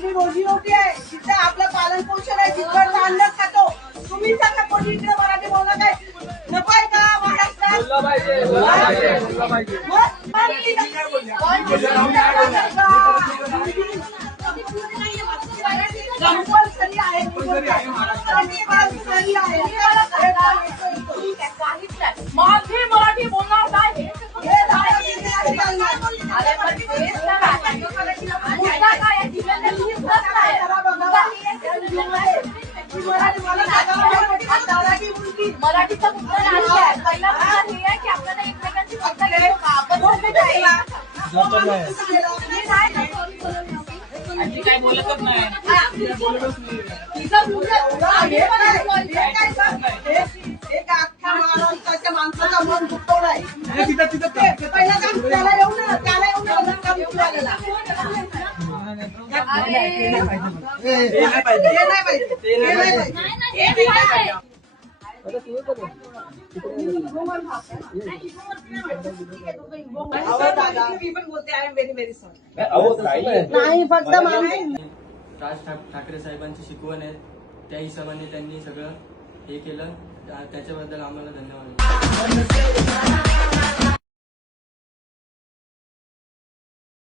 आपली रोजीरोटी आहे, जिथे आपलं पालन पोषण आहे, जिथं अन्न खातो. तुम्ही सगळ्या कोणी इकडे मराठी बोलला काय नको आहे का महाराष्ट्रात? कंपल्सरी आहे, माझी मराठी बोलणार नाही मराठीचा मुद्दा नाही आहे. पहिला मुद्दा हे आहे की आपल्याला एकमेकांची मदत घेऊ का आपण आजी काय बोलतच नाही. एक अख्ख्या महाराष्ट्राच्या माणसाचा मन दुखवलाय. पहिला काम त्याला येऊ ना, त्याला येऊ ना, काम आलेला नाही पाहिजे. नाही फक्त राज ठाकरे साहेबांची शिकवण आहे, त्या हिशोबाने त्यांनी सगळं हे केलं. त्याच्याबद्दल आम्हाला धन्यवाद.